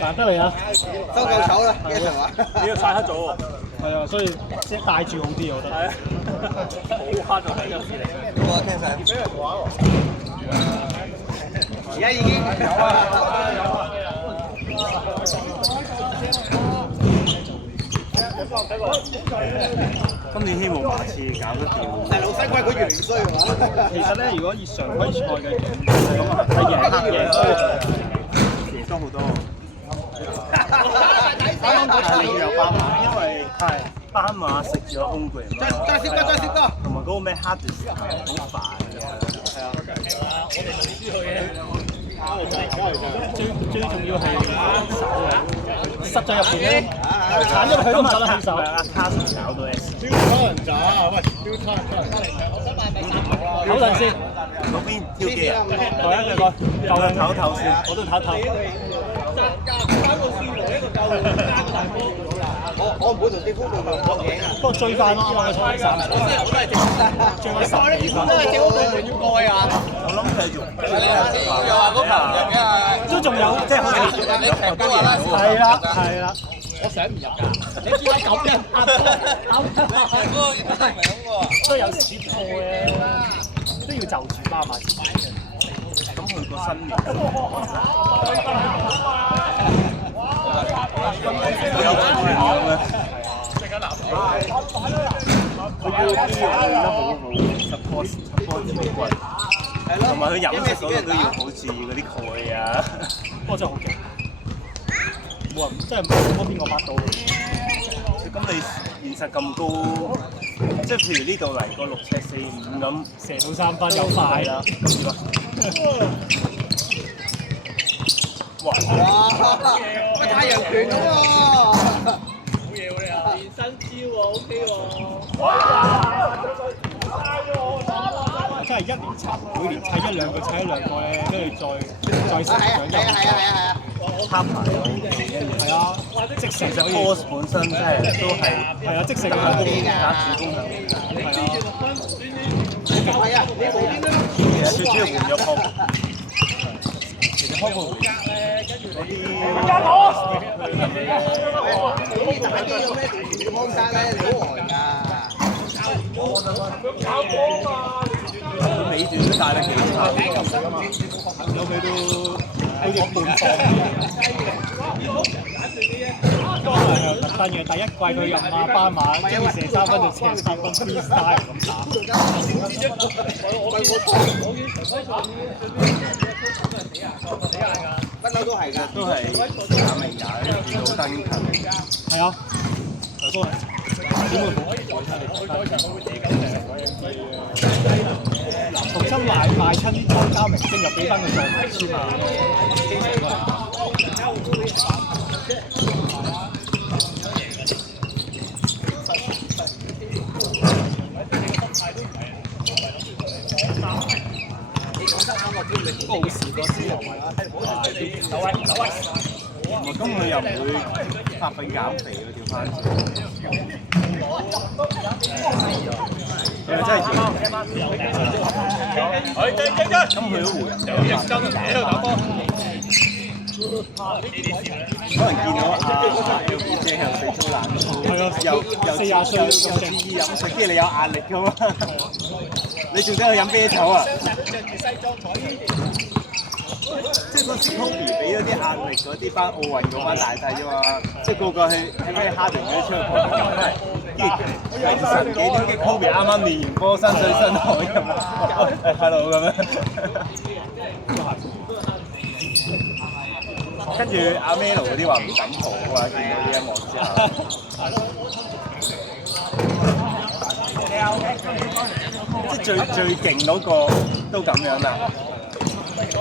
難得嚟啊！收夠手啦，幾場話？呢個曬黑咗喎。係啊，所以即係帶住好啲，我覺得。係啊，好黑咗係有事嚟嘅。我聽晒。俾人玩喎。而家已經有啊。今年希望下次搞得掂。但係老西龜佢越嚟越衰喎。其實咧，如果以常規賽嘅咁啊，係贏多好多。但係你要有斑馬，因為係斑馬食咗空罐。再攝歌，再攝歌。同埋嗰個咩 hardest 好煩嘅。係啊。我哋老師去嘅。最重要係手啊！塞咗入邊咧，鏟咗佢都唔得啦，手。卡神搞到 S。超多人咋？喂，超多人。唞陣先。嗰邊挑機啊？來一個，就唞唞先，我都唞唞。我唔會同啲夫婦講嘢啊。不過追翻咯，啱啱嘅賽3場。我都係正曬。最後10幾分。都係政府部門要過啊。我諗繼續。又話嗰球入嘅係。都仲有，即係好似你平都話啦。係啦，係啦。我想唔入㗎。你見喺咁嘅壓波，嗰個亦都係咁喎。都有時啲錯嘅，都要就住巴馬。咁佢個新年。有轉咁咩？佢叫啲嘢練得好好 ，support 啲美軍。係咯。同埋佢飲食嗰度都要好似嗰啲鈣啊。不過真係好勁，冇人真係冇邊個拍到。咁你現實咁高，即係譬如呢度嚟個6尺45咁，射到3分又快啦，咁點啊？哇！乜太陽拳咁喎？好嘢喎你啊！變身招喎 ，OK 喎！真係一年砌，每年砌一兩個咧，跟住再成長一。係啊！卡牌係啊，即成其實 course 本身即係都係啊，即成打主攻能力。係啊！你無端端其實最主要換咗 pop。其實 pop 嗰啲你打機有咩電視幫曬咧？你好呆㗎！佢尾段都帶得幾差，有佢都好似半放。特登嘅第一季佢入馬斑馬，跟住射3分就射3分 freestyle 咁打。不嬲都係㗎，都係打明打遇到登勤。係啊，都係。點會冇？重新賣親啲參加明星，又俾翻個獎牌先嘛。經常都係。報時個小牛啊！走位。咁佢又唔會發奮減肥喎，調翻轉。佢真係咁佢都會喺度打波。可能見到有記者又死粗爛粗，又40歲又注意飲食，跟住你有壓力㗎嘛？你仲想去飲啤酒啊？即係嗰時 Kobe 俾咗啲壓力嗰啲班奧運嗰班大帝啫嘛，即係個個喺咩哈登嗰啲出去搏緊，跟住神幾點嘅 Kobe 啱啱練完波，身水身汗咁啊，hello 咁樣。跟住阿 Melo 嗰啲話唔敢蒲啊，見到呢一幕之後。即係最勁嗰個都咁樣啦。好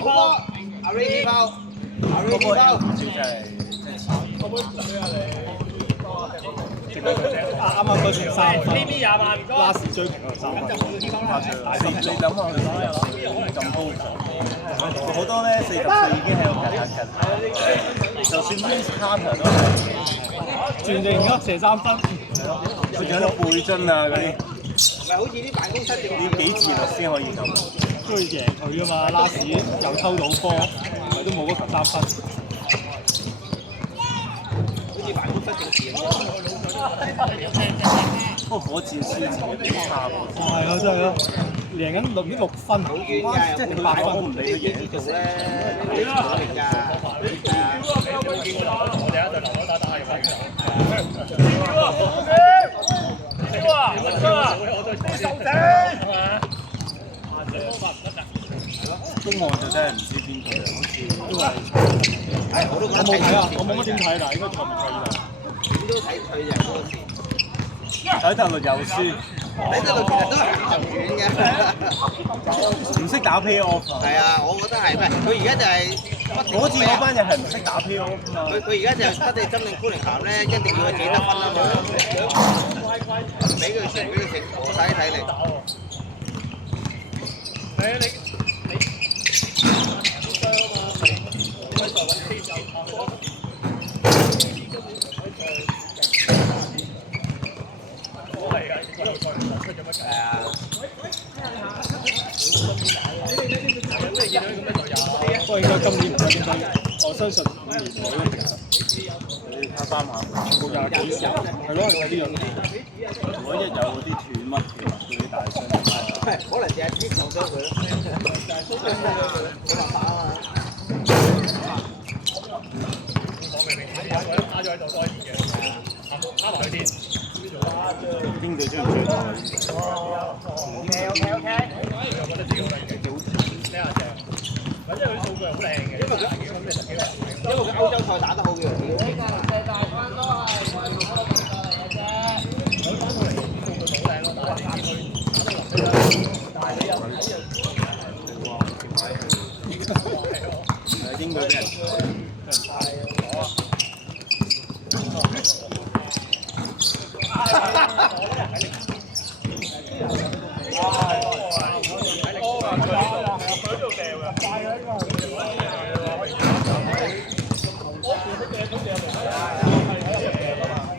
波，阿 Ray 包，阿 Ray 包，真係啱啱嗰場3分 ，last 追平嗰場3分，你諗下佢咁高，好多咧40歲已經喺度近。就算 Vince Carter 都係轉型咯，射3分。佢仲有啲背樽啊嗰啲，唔係好似啲辦公室你要幾自律先可以咁？都要贏佢啊嘛，拉屎又偷到波，咪都冇嗰球3分。好似辦公室政治咁。不過火箭輸前幾差喎。係啊，真係咯，贏緊6分，好冤哇！㗎，即係你8買我分。唔理佢贏呢度咧，你攞嚟㗎，係啊。中岸就真係唔知邊個，好似都係。係，我都覺得我冇睇啊，我冇乜點睇啦，應該仲唔睇啦。點都睇佢嘅嗰時。睇特律又輸，喺呢度其實都係行遠嘅。唔識打 play-off 啊！係啊，我覺得係，唔係佢而家就係火箭嗰班人係唔識打 play-off 啊嘛。佢而家就不斷針對孤零鹹咧，一定要佢自己得分啊嘛。俾佢食，俾佢食，我睇睇嚟。係啊。不過應該今年唔會點睇，我相信5年內咯。你睇翻下，全部廿幾時，係咯，有啲樣。如果一有嗰啲斷乜嗰啲大傷，可能就係啲受傷佢咯。冇辦法啊嘛。經隊將最多。因為佢歐洲賽打得好嘅，應該俾人。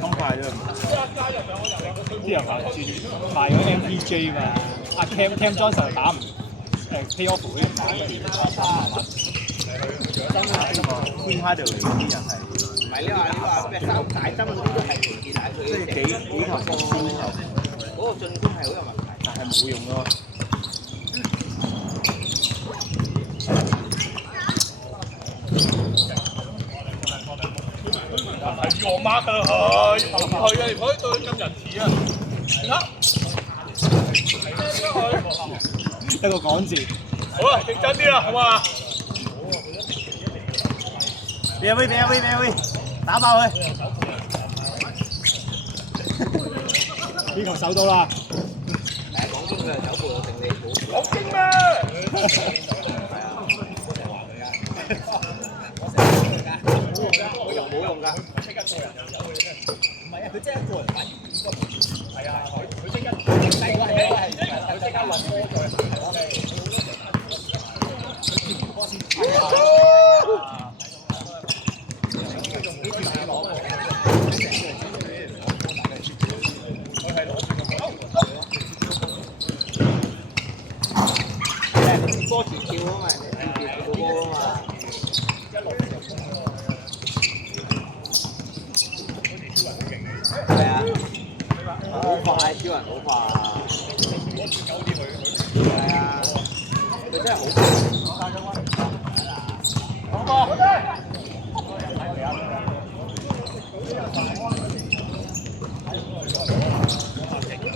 咁快啫！啲人話轉賣咗 MPJ 嘛，阿 Cam Johnson 打唔playoff 嗰啲唔打掂，偏哈度嚟嗰啲人係，唔係你話咩三大針嗰啲都係條件大佢即係幾頭先頭，嗰個進攻係好有問題。但係冇用咯。係我 mark 㗎啦，係啊，唔可以對咁仁慈啊！一個講字。好啦，認真啲啦，好嘛？俾威，打爆佢！呢球守到啦。講中佢係走步有定力好。講經咩？冇用㗎。唔係啊，佢即係一個人反而應該冇事。係啊，佢即刻佢即刻揾波波前跳啊嘛，人哋跳波啊嘛。係啊，好快，超人好快。係啊，佢真係好快。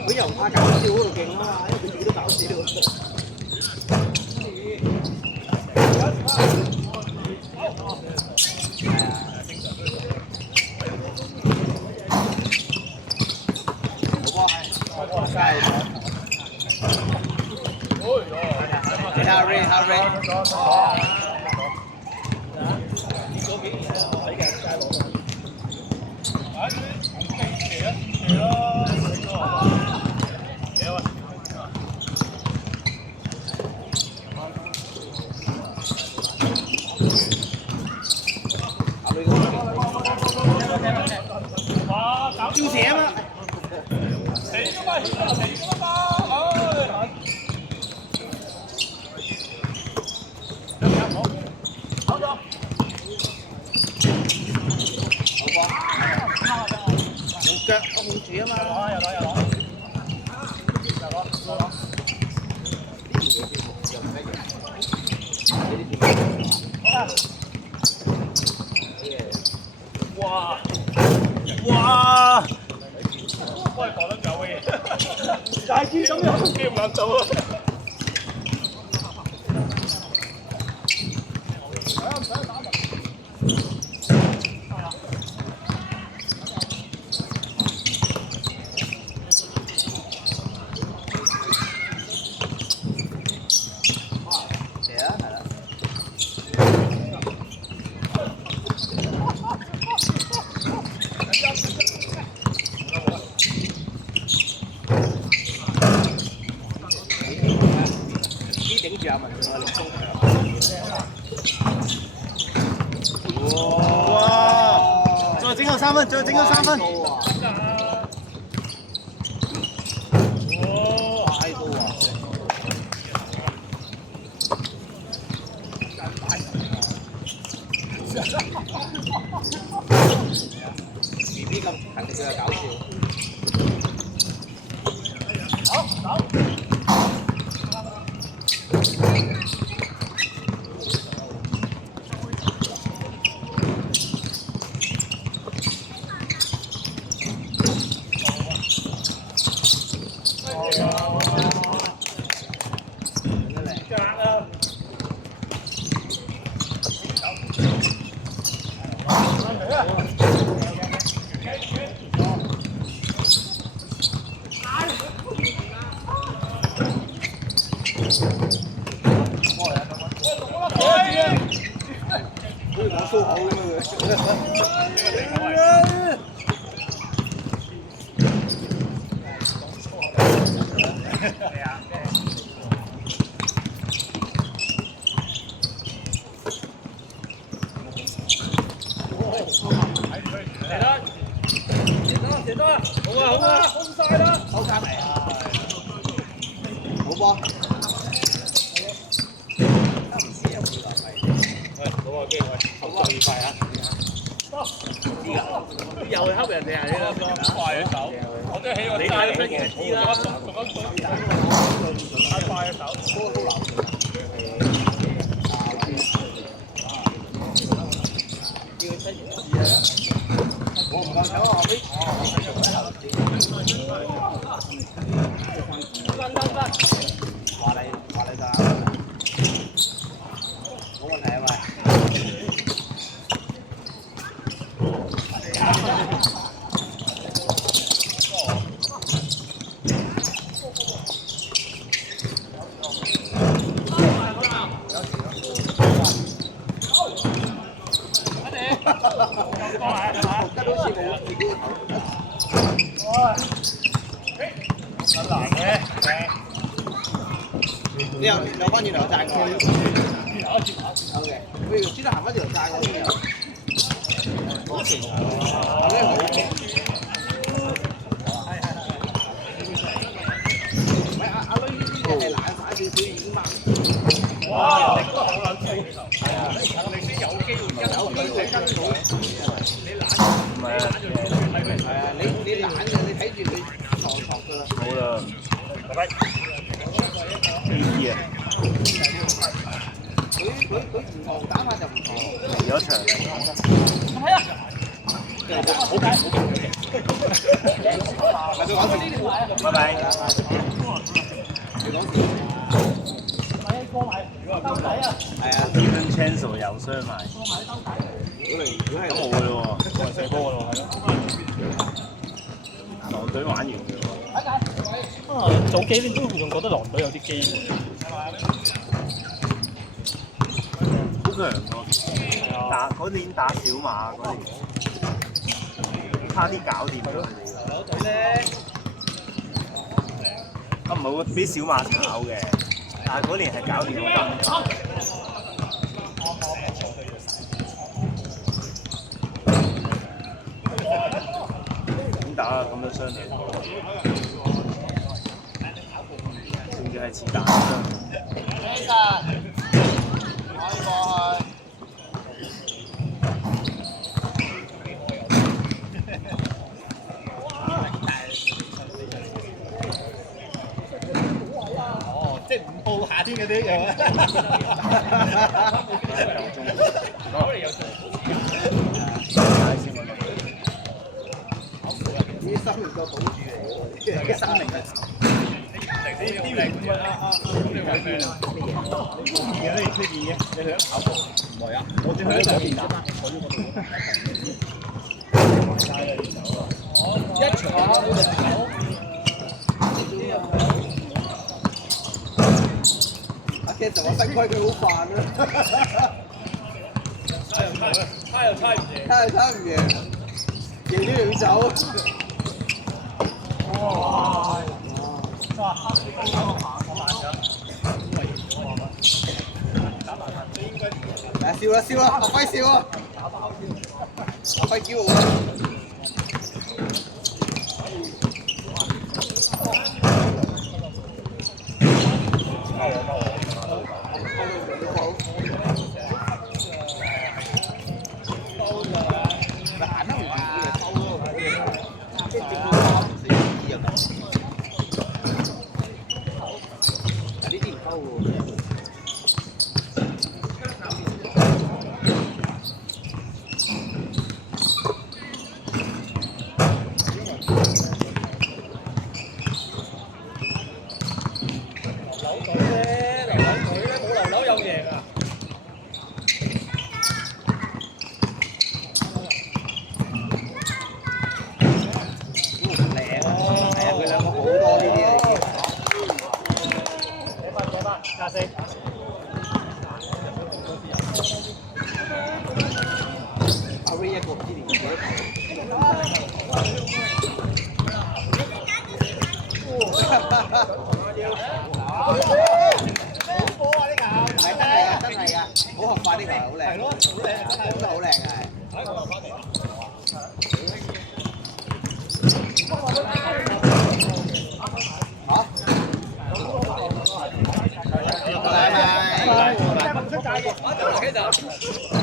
佢又唔怕搞笑嗰度勁啊嘛，因為佢自己都搞笑。Harry。照射啊嘛！死㗎嘛，死㗎嘛，唉！好咗。用腳控住啊嘛！有攞。哇！哇！喂，講得夠嘅嘢，大支咁樣，機唔撚到啊！頂住阿文我哋中哇！再整個3分，再整個3分。太高啊！BB 咁肯定佢係搞笑。講粗口咁樣好波。又係恰人哋啊！你咁快嘅手，我都起個你睇得出嘅知啦。太快嘅手。我唔夠手啊！後邊。話你咋？冇問題啊喂。難嘅，你又翻轉頭讚我。O K，不如專登行翻轉頭讚我先又。好勁啊！後邊好勁。唔係阿女呢啲係懶散少少已經掹。哇！你都好撚勁，係啊，你先有機會跟到，你懶，唔係啊，係啊，你懶嘅，你睇住佢錯㗎啦。冇啦。拜拜。呢啲啊，佢唔同打法就唔同。嚟咗場嚟。係啊。好嘅，好嘅。咪再講先。拜拜。你講先。係啊。Even Chancel 又傷埋。如果係咁冇嘅咯喎，冇人射波嘅咯，係咯。狼隊玩完嘅喎。早幾年都仲覺得狼隊有啲機會。好強喎！打嗰年打小馬嗰年，差啲搞掂咗佢哋。啊唔係喎，俾小馬炒嘅，但係嗰年係搞掂咗金塊。點打咁樣商量過，仲要係是但。其實可以過去。即係唔報夏天嗰啲嘢。啲生命個賭注嚟嘅，啲生命啊！啲零咁你玩咩啊？而家你出現嘅，你去咗跑步？唔係啊，我只去咗嗰邊打。一場阿 Ken 同我分開佢好煩啊！猜又猜唔贏，猜又猜唔贏，贏咗又要走。笑啦笑啦，阿輝笑啊！阿輝驕傲啊！阿 Ray 一個唔知連幾多係真係㗎，好學快啲球好靚，係咯，好靚，真係好靚係。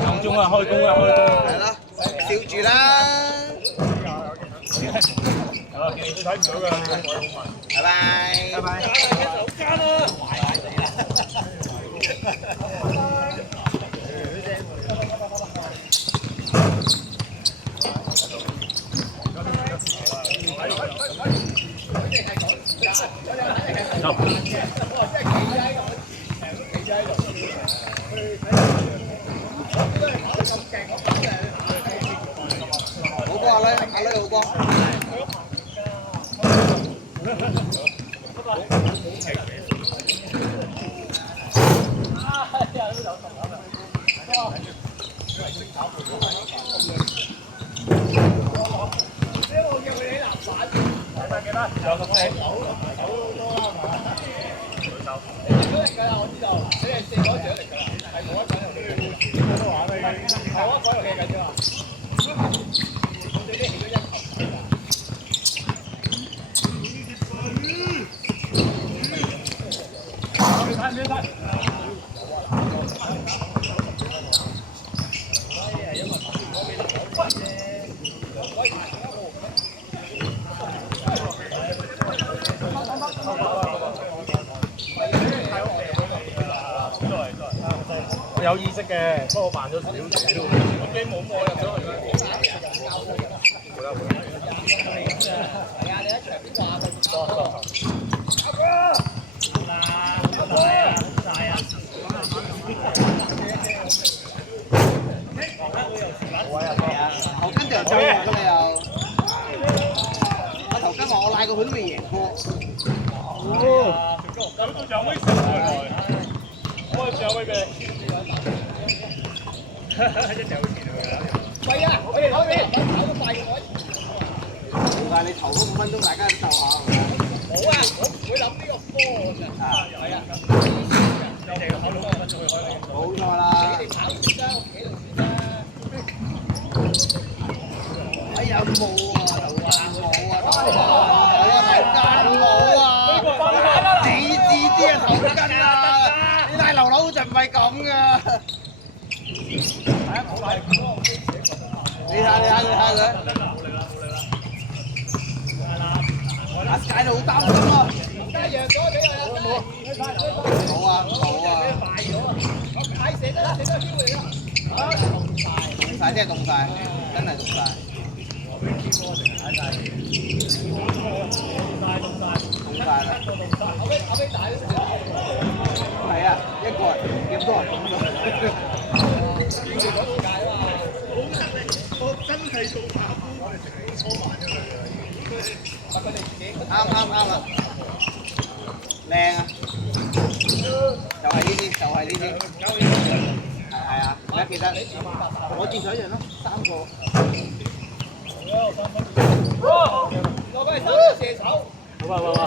夠鐘啦，開工啦，開工！係啦，笑住啦，睇唔到㗎，拜拜，拜拜。好奸啊！好波阿女好波。我有意識嘅，不過我慢咗少少。我驚冇我入咗去。頭巾就又走㗎你又。阿頭巾話我賴過佢都未贏過。有威神來，我有威嘅。喂啊！我哋跑得快嘅我。但係你頭嗰5分鐘大家都鬥下係咪？冇啊！我唔會諗呢個波㗎。係啊。你哋跑到5分鐘去開你。冇錯啦。你哋跑先啦，我企度先啦。哎呀冇啊！頭話冇啊！你睇佢。阿介好擔心啊！加贏咗幾個人冇啊！太射得機會啦！凍晒真係凍晒，真係凍晒。凍晒啦！後尾大都係啊，一個人咁多人咁咯。我真係做白夫，我哋食啲拖慢咗佢。啱啦，靚啊！就係呢啲，係啊，而家記得我見咗一樣咯，3個。落翻嚟3個射手。好。